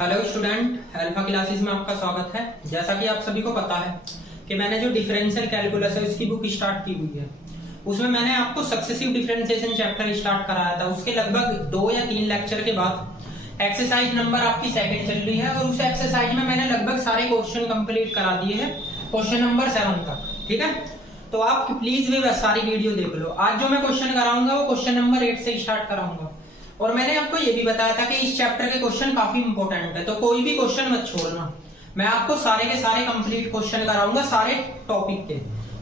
Hello student, alpha classes में आपका स्वागत है। जैसा कि आप सभी को पता है कि मैंने जो डिफरेंशियल कैलकुलस है उसकी बुक स्टार्ट की हुई है। उसमें मैंने आपको सक्सेसिव डिफरेंशिएशन चैप्टर स्टार्ट कराया था। उसके लगभग 2 या 3 लेक्चर के बाद एक्सरसाइज नंबर आपकी सेकंड चल रही है और उस एक्सरसाइज में मैंने लगभग सारे क्वेश्चन कंप्लीट करा दिए हैं, क्वेश्चन नंबर 7 तक। ठीक है, तो आप प्लीज भी सारी वीडियो देख लो। आज जो मैं क्वेश्चन कराऊंगा वो क्वेश्चन नंबर 8 से स्टार्ट कराऊंगा। और मैंने आपको ये भी बताया था कि इस चैप्टर के क्वेश्चन काफी इंपॉर्टेंट है, तो कोई भी क्वेश्चन मत छोड़ना। मैं आपको सारे के सारे कंप्लीट क्वेश्चन कराऊंगा, सारे टॉपिक के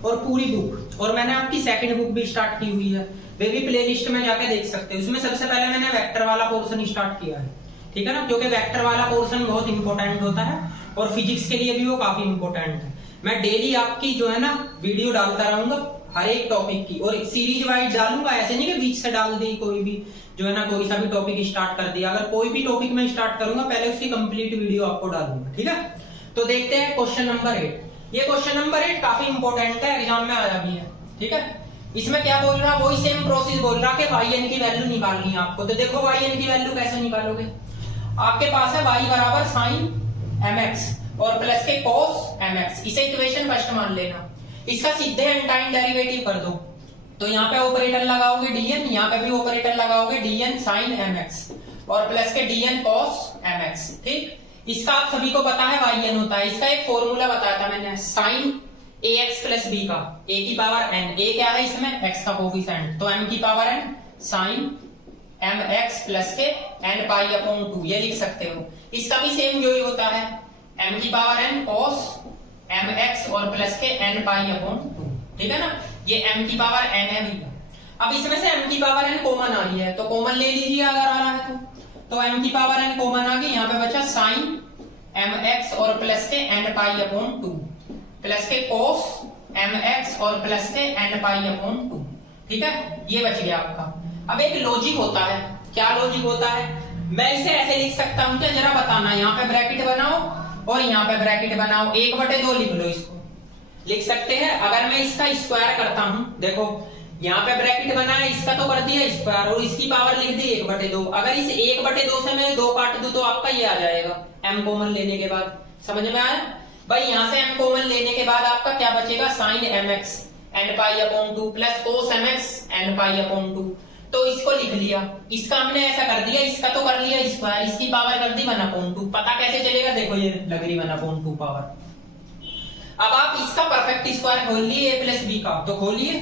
और पूरी बुक। और मैंने आपकी सेकंड बुक भी स्टार्ट की हुई है, वे भी प्लेलिस्ट में जाके देख सकते हैं। उसमें सबसे पहले मैंने वेक्टर वाला पोर्शन स्टार्ट किया है, ठीक है ना, क्योंकि वेक्टर वाला पोर्शन बहुत इंपॉर्टेंट होता है और फिजिक्स के लिए भी वो काफी इंपॉर्टेंट है। मैं डेली आपकी जो है ना वीडियो डालता रहूंगा हर एक टॉपिक की, और सीरीज वाइज डालूंगा। ऐसे नहीं कि बीच से डाल दी कोई भी जो है ना, कोई सा भी टॉपिक स्टार्ट कर दिया। अगर कोई भी टॉपिक में स्टार्ट करूंगा पहले उसकी कंप्लीट वीडियो आपको डालूंगा। ठीक है, तो देखते हैं क्वेश्चन नंबर 8। ये क्वेश्चन नंबर 8 काफी इंपॉर्टेंट है, एग्जाम में आया भी है। ठीक है, इसमें क्या बोल रहा, वही सेम प्रोसेस बोल रहा कि वाई एन की वैल्यू निकालनी है आपको। तो देखो वाई एन की वैल्यू कैसे निकालोगे। आपके पास है वाई बराबर साइन एम एक्स और प्लस के कॉस एम एक्स। इसे इक्वेशन फर्स्ट मान लेना। इसका सीधे एंटाइन डेरिवेटिव कर दो। तो यहाँ पे ऑपरेटर लगाओगे dn, यहाँ पे भी ऑपरेटर लगाओगे dn sin mx और प्लस के dn cos mx। ठीक, इसका आप सभी को पता है yn होता है। इसका एक फॉर्मूला बताया था मैंने, sin ax प्लस b का a की पावर n। a क्या है इसमें, x का कोफिशिएंट, तो m की power n sin mx plus k n pi upon 2 ये लिख सकते हो। इसका भी सेम जो ही होता है, m की पावर n cos mx और plus k n pi upon 2। ठीक है ना, ये m की पावर n है भी। अब इसमें से m की पावर n कॉमन आ रही है तो कॉमन ले लीजिए अगर आ रहा है तो m की पावर n कॉमन आ गई। यहाँ पे बचा sin mx और plus k n pi upon 2 plus के cos mx और plus k n pi upon 2। ठीक है, ये बच गया आपका। अब एक लॉजिक होता है, क्या लॉजिक होता है, मैं इसे ऐसे लिख सकता हूं क्या, जरा बताना। यहाँ पे ब्रैकेट बनाओ और यहाँ पे ब्रैकेट बनाओ, 1/2 लिख लो। इसको लिख सकते हैं। अगर मैं इसका स्क्वायर करता हूं, देखो यहाँ पे ब्रैकेट बना है, इसका तो कर दिया स्क्वायर और इसकी पावर लिख दी 1/2। अगर इस 1/2 से मैं 2 काट दूं तो आपका ये आ जाएगा m कॉमन लेने के बाद। समझ में आया भाई, यहाँ से m कॉमन लेने के बाद आपका क्या बचेगा, sine mx n pi upon 2 plus cos mx n pi upon 2। तो इसको लिख लिया। इसका हमने ऐसा कर दिया, इसका तो कर लिया स्क्वायर, इसकी पावर कर दी 1/2। पता कैसे चलेगा, देखो ये लग रही 1/2 पावर। अब आप इसका परफेक्ट स्क्वायर खोल लिए a प्लस बी का, तो खोलिए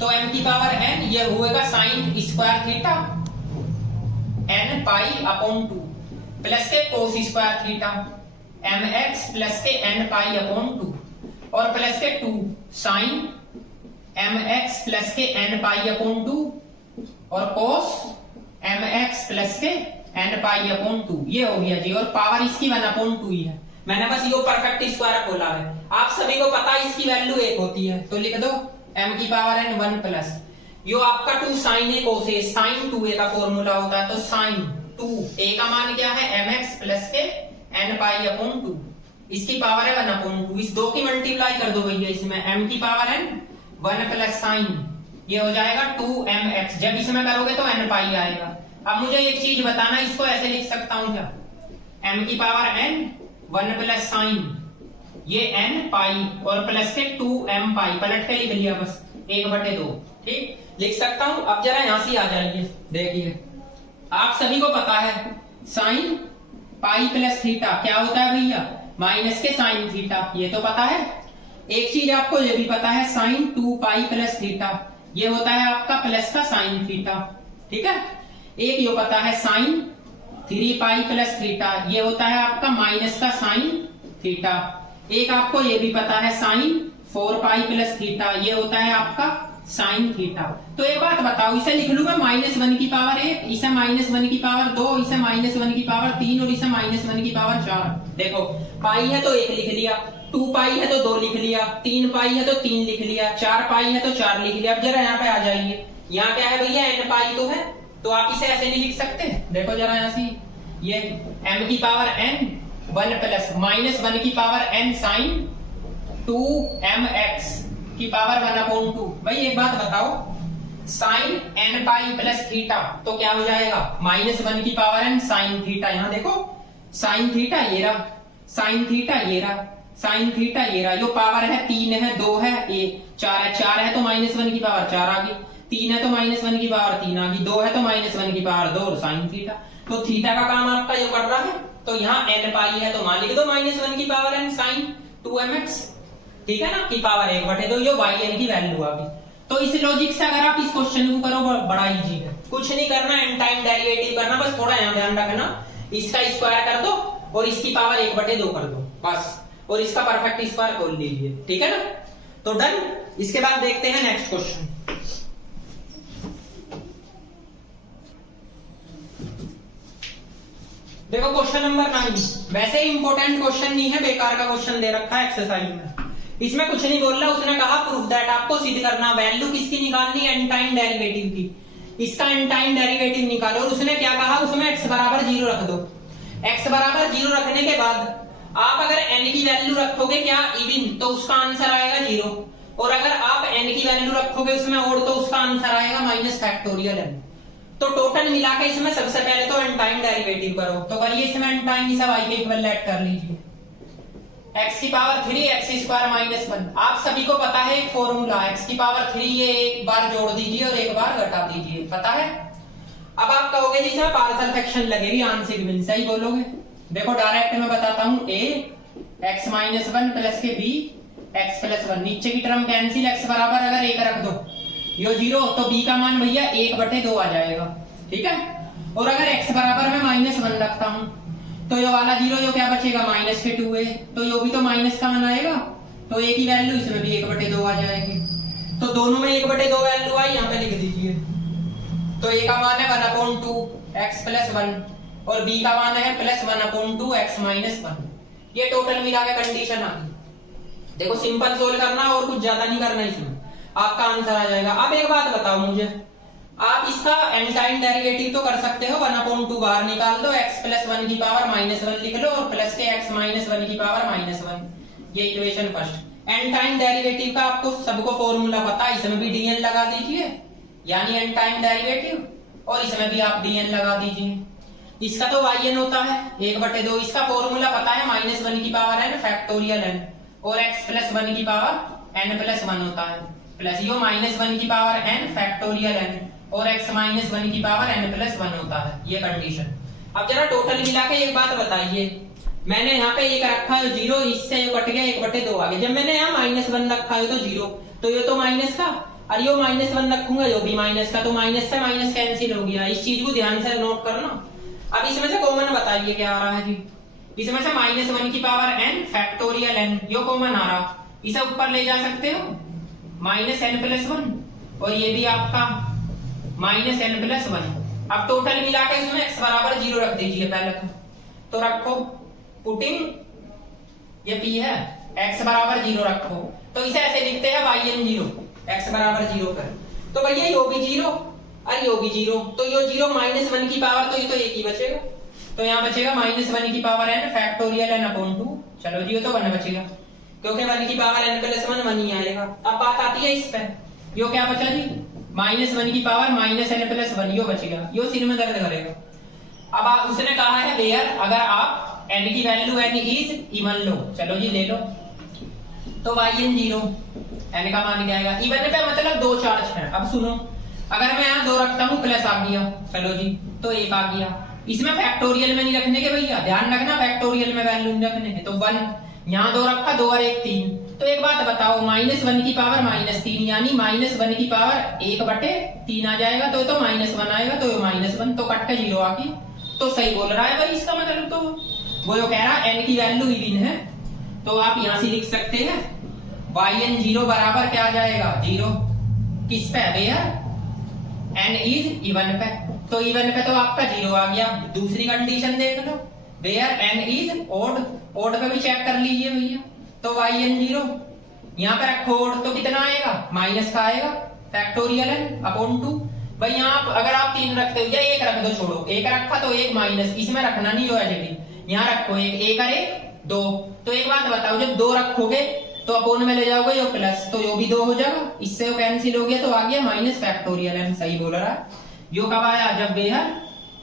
तो m की पावर n ये होएगा sine square theta n pi upon 2 plus k cos square theta mx plus k n pi upon 2 और plus k 2 sine mx plus k n pi upon 2 और cos mx plus k n pi upon 2। ये हो गया जी, और power इसकी 1/2 ही है। मैंने बस ये परफेक्ट स्क्वायर खोला है। आप सभी को पता है इसकी वैल्यू 1 होती है, तो लिख दो m की पावर n 1 प्लस यो आपका 2 साइन ए कोस ए, साइन 2a का फॉर्मूला होता है। तो साइन 2a का मान क्या है, mx plus k n pi upon 2, इसकी पावर है 1/2। इस 2 की मल्टीप्लाई कर दो भैया इसमें, m की पावर n 1 प्लस साइन ये हो जाएगा 2mx। जब इसमें करोगे तो n पाई आएगा। अब मुझे एक चीज बताना, इसको ऐसे लिख सकता हूं क्या, m की पावर n 1 प्लस साइन ये n पाई और प्लस के 2m पाई, पलट के लिख लिया बस 1/2। ठीक, लिख सकता हूं। अब जरा यहां से आ जाइए, देखिए आप सभी को पता है साइन पाई प्लस थीटा क्या होता है भैया, माइनस के साइन थीटा, ये तो पता है। एक चीज आपको ये भी पता है, साइन 2 पाई प्लस थीटा ये होता है आपका प्लस का साइन थीटा। ठीक है, एक ये पता है साइन 3 पाई प्लस थीटा ये होता है आपका माइनस का साइन थीटा। एक आपको ये भी पता है साइन 4 पाई प्लस थीटा ये होता है आपका साइन थीटा। तो एक बात बताओ, इसे लिख लूंगा -1 की पावर 1, इसे -1 की पावर 2, इसे -1 की पावर 3 और इसे -1 की पावर 4। देखो पाई है तो 1 लिख लिया, 2 पाई है तो 2 लिख लिया, 3 पाई है तो 3 लिख लिया, 4 पाई है तो 4 लिख लिया। अब जरा यहाँ पे आ जाइए, यहाँ क्या है भैया, n पाई तो है, तो आप इसे ऐसे नहीं लिख सकते। देखो जरा यहाँ से, ये m की पावर n 1 प्लस -1 की पावर n साइन 2mx की पावर 1/2। भाई एक बात बताओ, sine n pi plus theta तो क्या हो जाएगा, -1 की पावर n साइन थीटा। यहाँ देखो साइन थीटा ये रहा, साइन थीटा ये रहा, साइन थीटा ये रहा। यो पावर है 3 है, 2 है, 4 है, 4 है तो -1 की पावर 4 आ गई, 3 है तो -1 की पावर 3 आ गई, 2 है तो -1 की पावर 2 और साइन थीटा। तो थीटा का काम आपका ये कर रहा है, तो यहाँ n पाई है तो मान लिख दो -1 की पावर n साइन 2mx, ठीक है ना, की पावर 1/2। यो yn की वैल्यू आ गई। तो इस लॉजिक से अगर आप इस क्वेश्चन को करो बड़ा इजी है, कुछ नहीं करना, n टाइम डेरिवेटिव करना, बस थोड़ा यहाँ ध्यान रखना, इसका स्क्वायर कर दो और इसकी पावर 1/2 कर दो बस, और इसका परफेक्ट स्क्वायर खोल लीजिए, ठीक है ना। तो डन। इसके बाद देखते हैं नेक्स्ट क्वेश्चन। देखो क्वेश्चन नंबर 9, वैसे इंपॉर्टेंट क्वेश्चन नहीं है, बेकार का क्वेश्चन दे रखा है एक्सरसाइज में। इसमें कुछ नहीं बोल रहा, उसने कहा प्रूफ दैट, आपको सिद्ध करना, वैल्यू किसकी निकालनी है, n टाइम डेरिवेटिव की, इसका n टाइम डेरिवेटिव निकालो। और उसने क्या कहा, उसमें x बराबर 0 रख दो। x बराबर 0 रखने के बाद आप अगर n की वैल्यू रखोगे क्या इवन, तो उसका आंसर आएगा 0, और अगर आप n की वैल्यू रखोगे उसमें और, तो उसका आंसर आएगा -फैक्टोरियल n। तो टोटल मिला के इसमें सबसे पहले तो n टाइम डेरिवेटिव करो, तो करिए इसमें n टाइम सब i के इक्विवेलेंट कर लीजिए, x की पावर 3 x स्क्वायर -1। आप सभी को पता है एक फॉर्मूला, x की पावर 3 ये एक बार जोड़ दीजिए और एक बार घटा दीजिए, पता है। अब आप कहोगे जी इसमें पार्शियल फ्रैक्शन लगेगी, आंशिक भिन्न, सही बोलोगे। देखो डायरेक्ट मैं बताता हूं, a x -1 प्लस के b x + 1, नीचे की टर्म कैंसिल, x बराबर अगर 1 रख दो, यो 0, तो b का मान भैया 1/2 आ जाएगा, ठीक है। और अगर x बराबर मैं -1 रखता हूं, तो ये वाला 0, यो क्या बचेगा -2a, तो यो भी तो माइनस का मान आएगा, तो a की वैल्यू इसमें भी 1/2 आ जाएगी। तो दोनों में 1/2 वैल्यू आई, यहाँ पे लिख दीजिए। तो a का मान है 1/2 x + 1 और b का मान है +1/2 x - 1। ये टोटल मिला के कंडीशन आ गई। देखो सिंपल सोल्व करना और कुछ ज्यादा नहीं करना, इसमें आपका आंसर आ जाएगा। अब एक बात बताओ मुझे, आप इसका n टाइम डेरिवेटिव तो कर सकते हो, 1/2 बाहर निकाल दो, x + 1 की पावर -1 लिख लो और प्लस के x - 1 की पावर -1, ये equation first. n time derivative का आपको सबको फॉर्मूला पता है, इसमें भी dn लगा दीजिए, यानी n टाइम डेरिवेटिव, और इसमें भी आप dn लगा दीजिए। इसका तो yn होता है 1/2, इसका फॉर्मूला पता है -1 की पावर n फैक्टोरियल n, और x + 1 की पावर n + 1 होता है, प्लस यो -1 की पावर n फैक्टोरियल n और x - 1 की पावर n + 1 होता है, ये कंडीशन। अब जरा टोटल मिला के एक बात बताइए, मैंने यहाँ पे 1 रखा है 0, इससे ये कट गया 1/2 आ गया, जब मैंने यहाँ -1 रखा है तो 0, तो ये तो माइनस का, और यो -1 रखूंगा यो भी माइनस का, तो माइनस से माइनस कैंसिल हो गया। इस चीज को ध्यान से नोट करना। अब इसमें से कॉमन बताइए क्या आ रहा है जी, इसमें से -1 की पावर n फैक्टोरियल n, यो कॉमन आ रहा, इसे ऊपर ले जा सकते हो -n + 1, और ये भी आपका -n + 1। अब टोटल मिला के इसमें x बराबर 0 रख दीजिए पहले तो रखो, पुटिंग ये p है, x बराबर 0 रखो, तो इसे ऐसे लिखते हैं yn 0, x बराबर 0 कर, तो भैया यो भी 0 और यो भी 0, तो यो 0 -1 की पावर, तो ये तो एक ही बचेगा, तो यहाँ बचेगा -1 की पावर n फैक्टोरियल n/2। चलो जी, ये तो 1 बचेगा, क्योंकि 1 की पावर n + 1 1 ही आएगा। अब बात आती है इस पे, यो क्या बचा जी, -1 की पावर -n + 1, यो बचेगा, यो सिर में दर्द करेगा। अब आप उसने कहा है वेयर, अगर आप n की वैल्यू n इज इवन लो, चलो जी ले लो, तो yn 0, n का मान क्या आएगा, इवन पे मतलब 2 चार्ज है। अब सुनो, अगर मैं यहाँ 2 रखता हूँ प्लस आ गया, चलो जी, तो 1 आ गया। इसमें फैक्टोरियल में नहीं रखने के भैया, ध्यान रखना, फैक्टोरियल में वैल्यू नहीं रखने के, तो 1 यहाँ 2 रखा, 2 और 1 3। तो एक बात बताओ, -1 की पावर -3, यानी -1 की पावर 1/3 आ जाएगा, तो -1 आएगा, तो -1, तो कट के 0 आ गई, तो सही बोल रहा है भाई, इसका मतलब तो वो जो कह रहा है n की वैल्यू इवन है, तो आप यहाँ से लिख सकते हैं yn 0 बराबर क्या आ जाएगा, 0 किस पे, वेयर n इज इवन पे, तो इवन पे तो आपका 0 आ गया। दूसरी कंडीशन देख लो, where n is odd, odd पे भी चेक कर लीजिए भैया, तो yn 0 यहाँ पे रखो ओड, तो कितना आएगा, माइनस का आएगा, फैक्टोरियल n/2। भाई यहाँ अगर आप 3 रखते हो या 1 रख दो, छोड़ो 1 रखा तो 1 माइनस, इसमें रखना नहीं हो यहाँ रखो 1 और 1 2। तो एक बात बताओ, जब 2 रखोगे तो अपोन में ले जाओगे यो प्लस, तो यो भी 2 हो जाएगा, इससे वो कैंसिल हो गया, तो आ गया माइनस फैक्टोरियल n। सही बोल रहा है। यो कब आया, जब वेयर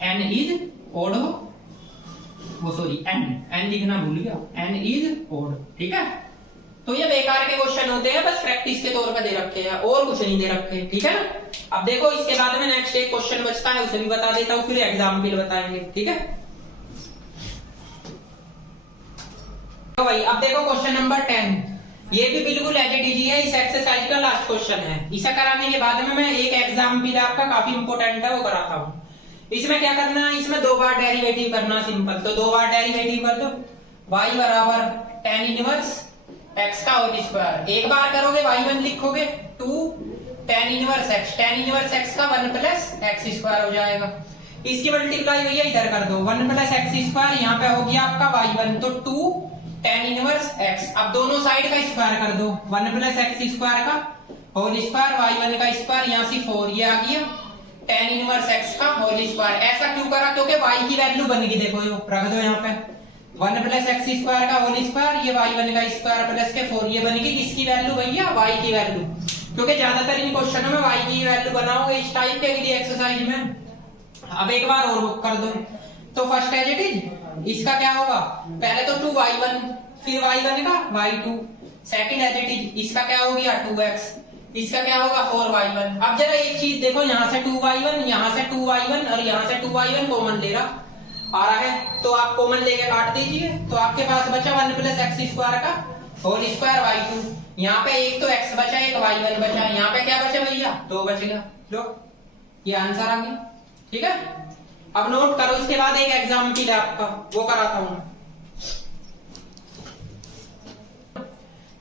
n इज ओड हो, वो सॉरी एन लिखना भूल गया, एन इज ओड। ठीक है, तो ये बेकार के क्वेश्चन होते हैं, बस प्रैक्टिस के तौर पे दे रखे हैं और कुछ नहीं दे रखे। ठीक है ना, अब देखो इसके बाद में नेक्स्ट एक क्वेश्चन बचता है, उसे भी बता देता हूँ, फिर एग्जाम्पल बताएंगे। ठीक है, तो भाई अब देखो क्वेश्चन नंबर 10, ये भी बिल्कुल एज इट इज है, इस एक्सरसाइज का लास्ट क्वेश्चन है। इसे कराने के बाद में मैं एक एग्जाम्पल आपका काफी इंपोर्टेंट है वो कराता हूँ। इसमें क्या करना है, इसमें 2 बार डेरिवेटिव करना, सिंपल। तो 2 बार डेरिवेटिव कर दो, y बराबर tan इनवर्स x का होल स्क्वायर। एक बार करोगे y1 लिखोगे 2 tan inverse x, tan inverse x का 1 प्लस x स्क्वायर हो जाएगा। इसकी मल्टीप्लाई भैया इधर कर दो, 1 प्लस x स्क्वायर, यहाँ पे हो गया आपका y1, तो 2 tan इनवर्स x। अब दोनों साइड का स्क्वायर कर दो, 1 प्लस x स्क्वायर का होल स्क्वायर, y1 का स्क्वायर, यहाँ से 4, ये आ गया tan इनवर्स x का होल स्क्वायर। ऐसा क्यों करा, क्योंकि y की वैल्यू बन गई, देखो यो रख दो यहाँ पे 1 प्लस x स्क्वायर का होल स्क्वायर, ये y1 का स्क्वायर प्लस के 4, ये बन गई किसकी वैल्यू भैया, y की वैल्यू। क्योंकि ज्यादातर इन क्वेश्चनों में y की वैल्यू बनाओगे इस टाइप के लिए एक्सरसाइज में। अब एक बार और कर दो, तो फर्स्ट एज इट इज, इसका क्या होगा, पहले तो 2y1, फिर y1 का y2, second as it is, इसका क्या हो गया 2x, इसका क्या होगा 4y1। अब जरा एक चीज देखो, यहाँ से 2y1, यहाँ से 2y1 और यहाँ से 2y1 कॉमन ले रहा आ रहा है, तो आप कॉमन लेके काट दीजिए, तो आपके पास बचा 1 प्लस x स्क्वायर का होल स्क्वायर y2। यहाँ पे एक तो x बचा, एक y1 बचा, यहाँ पे क्या बचा भैया 2 बच गया। लो ये आंसर आ गया। ठीक है, अब नोट करो, इसके बाद एक एग्जाम्पल है आपका, वो कराता हूं।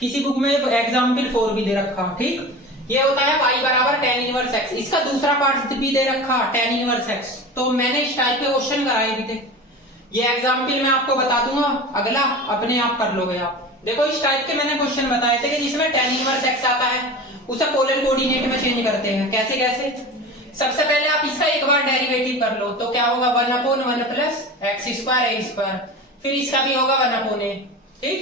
किसी बुक में एग्जाम्पल 4 भी दे रखा। ठीक, ये होता है y बराबर tan इनवर्स x, इसका दूसरा पार्ट भी दे रखा tan इनवर्स x। तो मैंने इस टाइप के क्वेश्चन कराए भी थे, ये एग्जाम्पल मैं आपको बता दूंगा, अगला अपने आप कर लोगे आप। देखो इस टाइप के मैंने क्वेश्चन बताए थे कि जिसमें tan इनवर्स x आता है, उसे पोलर कोऑर्डिनेट में चेंज करते हैं। कैसे कैसे, सबसे पहले आप इसका एक बार डेरिवेटिव कर लो, तो क्या होगा 1/1 plus x square a square, फिर इसका भी होगा 1/a। ठीक,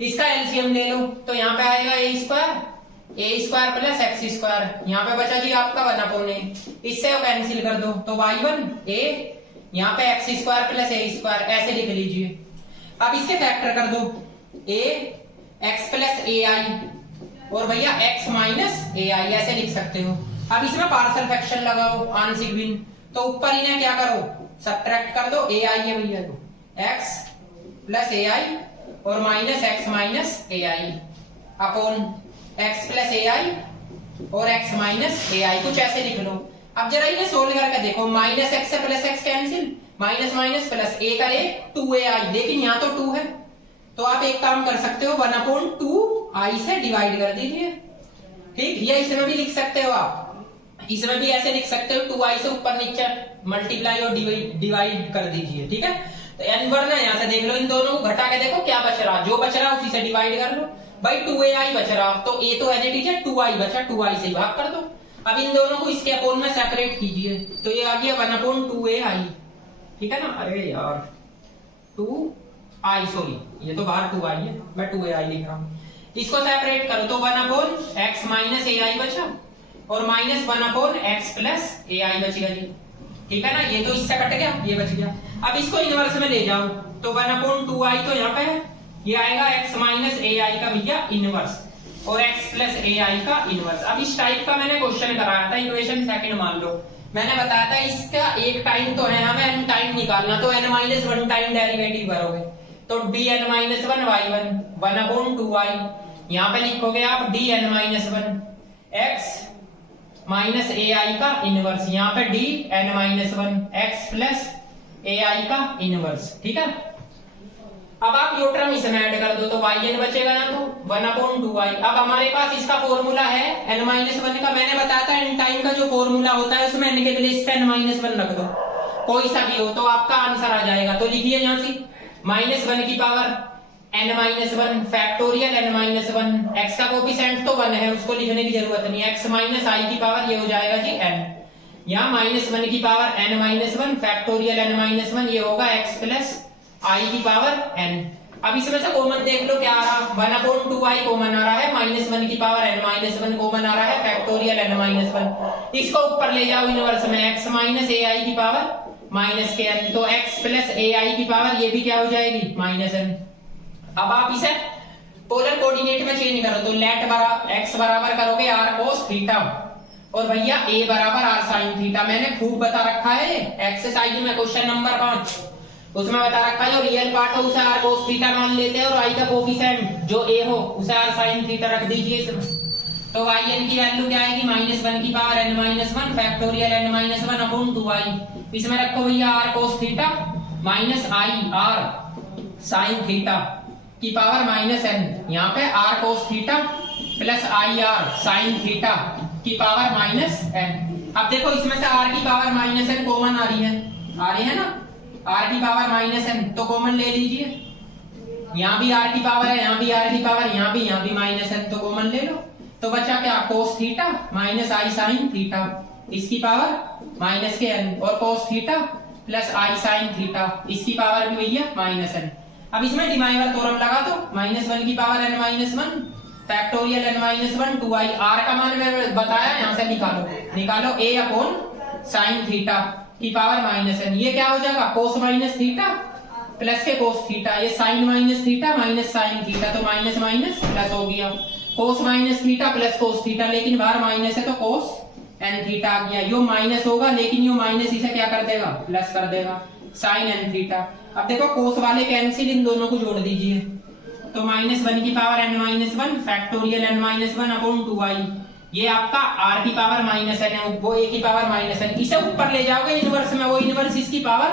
इसका एलसीएम ले लो, तो यहाँ पे आएगा a square plus x square, यहाँ पे बचा जी आपका 1/a, इससे कैंसिल कर दो, तो y1 a, यहाँ पे x square plus a square, ऐसे लिख लीजिए। अब इसके फैक्टर कर दो, a x प्लस ai और भैया x माइनस ai, ऐसे लिख सकते हो। अब इसमें पार्शियल फ्रैक्शन लगाओ, आंशिक भिन्न, तो ऊपर इन्हें क्या करो सब्ट्रैक्ट कर दो, ai है भैया तो x प्लस ai और minus x minus ai upon x plus ai और x माइनस ai, कुछ ऐसे लिख लो। अब जरा इन्हें सोल्व करके देखो, माइनस x से plus x cancel, minus minus plus a का 2ai, लेकिन यहाँ तो 2 है, तो आप एक काम कर सकते हो 1/2i से डिवाइड कर दीजिए। ठीक, या इसमें भी लिख सकते हो आप, इसमें भी ऐसे लिख सकते हो 2i से ऊपर नीचे मल्टीप्लाई और डिवाइड कर दीजिए। ठीक है, तो n वरना यहाँ से देख लो, इन दोनों को घटा के देखो क्या बच रहा, जो बच रहा उसी से डिवाइड कर लो। भाई 2ai बच रहा, तो a तो एज इट इज है, 2i बचा, 2i से भाग कर दो। अब इन दोनों को इसके अपोन में सेपरेट कीजिए, तो ये आ गया 1/2ai। ठीक है ना, अरे यार 2i, सॉरी ये तो बाहर 2i है, मैं 2ai लिख रहा हूँ। इसको सेपरेट करो, तो 1/x माइनस ai बचा और माइनस 1/x प्लस ai बचेगा जी। ठीक है ना, ये तो इससे कट गया, ये बच गया। अब इसको इनवर्स में ले जाओ, तो 1/2i तो यहाँ पे है, ये आएगा x माइनस ai का भैया इनवर्स और x प्लस ai का इनवर्स। अब इस टाइप का मैंने क्वेश्चन कराया था, इक्वेशन सेकंड मान लो, मैंने बताया था इसका एक टाइम तो है, हमें n टाइम निकालना, तो n-1 टाइम डेरिवेटिव करोगे, तो dn-1 y1 1/2i, यहाँ पे लिखोगे आप dn-1 x माइनस ai का इनवर्स, यहाँ पे dn-1 x प्लस ai का इनवर्स। ठीक है, अब आप यो टर्म इसमें ऐड कर दो, तो yn बचेगा ना, तो 1/2i। अब हमारे पास इसका फॉर्मूला है n-1 का, मैंने बताया था n टाइम का जो फॉर्मूला होता है उसमें n के प्लेस पे n-1 रख दो, कोई सा भी हो, तो आपका आंसर आ जाएगा। तो लिखिए यहाँ से -1 की power n-1 factorial n-1, x का कोफिशिएंट तो 1 है, उसको लिखने की जरूरत नहीं है, x माइनस i की पावर ये हो जाएगा जी n, यहाँ -1 की पावर n-1 फैक्टोरियल n-1, ये होगा x प्लस i की पावर n। अब इसमें से कॉमन देख लो क्या आ रहा, 1/2i कॉमन आ रहा है, -1 की पावर n-1 कॉमन आ रहा है, फैक्टोरियल n-1, इसको ऊपर ले जाओ इनवर्स में, x माइनस ai की पावर माइनस के n, तो x प्लस ए आई की पावर ये भी क्या हो जाएगी माइनस n। अब आप इसे पोलर कोऑर्डिनेट में चेंज करो तो लेट x बराबर करोगे r cos थीटा और भैया a बराबर r sin थीटा। मैंने खूब बता रखा है एक्सरसाइज में क्वेश्चन नंबर 5 उसमें बता रखा है, जो रियल पार्ट हो उसे r cos थीटा मान लेते हैं और i का कोफिशिएंट जो a हो उसे r sin थीटा रख दीजिए इसमें। तो yn की वैल्यू क्या आएगी -1 की power n-1 factorial n-1 upon 2i। इसमें रखो भैया r cos theta minus i r sin theta की पावर -n, यहाँ पे r cos theta plus i r sin theta की पावर -n। अब देखो इसमें से r की पावर -n कॉमन आ रही है ना, r की पावर -n तो कॉमन ले लीजिए। यहाँ भी r की पावर है, यहाँ भी r की पावर, यहाँ भी -n तो कॉमन ले लो। तो बचा क्या cos theta minus i sin theta, इसकी पावर माइनस के n और cos theta plus i sin theta इसकी पावर भी भैया -n। अब इसमें डिमाइवर थ्योरम लगा दो, -1 की power n-1 factorial n-1 2i। r का मान मैंने बताया, यहाँ से निकालो a अपॉन sin थीटा की पावर -n। ये क्या हो जाएगा cos माइनस थीटा प्लस के cos थीटा, ये sin minus theta minus sin theta, तो माइनस माइनस प्लस हो गया cos minus theta plus cos theta, लेकिन बाहर माइनस है तो cos n थीटा आ गया। यो माइनस होगा लेकिन यो माइनस इसे क्या कर देगा प्लस कर देगा sin n थीटा। अब देखो cos वाले कैंसिल, इन दोनों को जोड़ दीजिए तो -1 की power n-1 factorial n-1 upon 2i। ये आपका r की पावर -n है, वो a की पावर -n, इसे ऊपर ले जाओगे इनवर्स में, वो इनवर्स इसकी पावर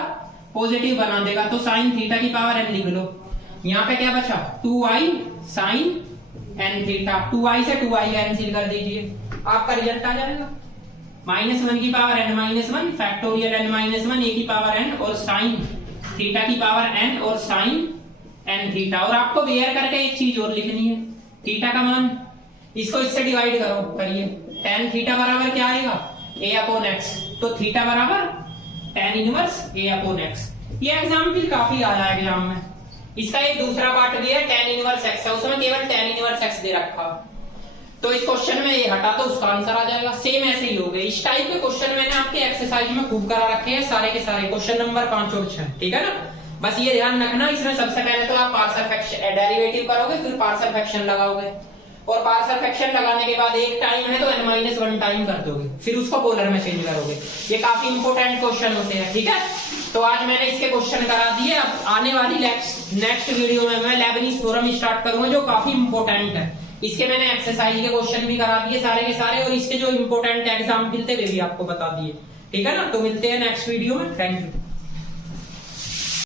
पॉजिटिव बना देगा तो sin थीटा की पावर n लिख लो। यहाँ पे क्या बचा 2i sin n theta, 2i से 2i कैंसिल कर दीजिए, आपका रिजल्ट आ जाएगा -1 की power n-1 factorial n-1 a की पावर n और sin थीटा की पावर n और sin n थीटा। और आपको वेयर करके एक चीज और लिखनी है, थीटा का मान इसको इससे डिवाइड करिए, tan थीटा बराबर क्या आएगा a अपॉन x, तो थीटा बराबर tan inverse a upon x। ये एग्जाम्पल काफी आया है एग्जाम में। इसका एक दूसरा पार्ट भी है tan इनवर्स x है, उसमें केवल tan इनवर्स x दे रखा, तो इस क्वेश्चन में ये हटा तो उसका आंसर आ जाएगा। सेम ऐसे ही हो गए, इस टाइप के क्वेश्चन मैंने आपके एक्सरसाइज में खूब करा रखे हैं सारे के सारे, क्वेश्चन नंबर 5 और 6, ठीक है ना। बस ये ध्यान रखना, इसमें सबसे पहले तो आप पार्शियल फ्रैक्शन डेरिवेटिव करोगे, फिर पार्शियल फ्रैक्शन लगाओगे, और पार्शियल फ्रैक्शन लगाने के बाद एक टाइम है तो n-1 टाइम कर दोगे, फिर उसको पोलर में चेंज करोगे। ये काफी इंपॉर्टेंट क्वेश्चन होते हैं, ठीक है। तो आज मैंने इसके क्वेश्चन करा दिए। अब आने वाली नेक्स्ट वीडियो में मैं लेबनीज थ्योरम स्टार्ट करूंगा जो काफी इंपॉर्टेंट है। इसके मैंने एक्सरसाइज के क्वेश्चन भी करा दिए सारे के सारे, और इसके जो इंपॉर्टेंट एग्जाम्पल थे वे भी आपको बता दिए, ठीक है ना। तो मिलते हैं नेक्स्ट वीडियो में, थैंक यू।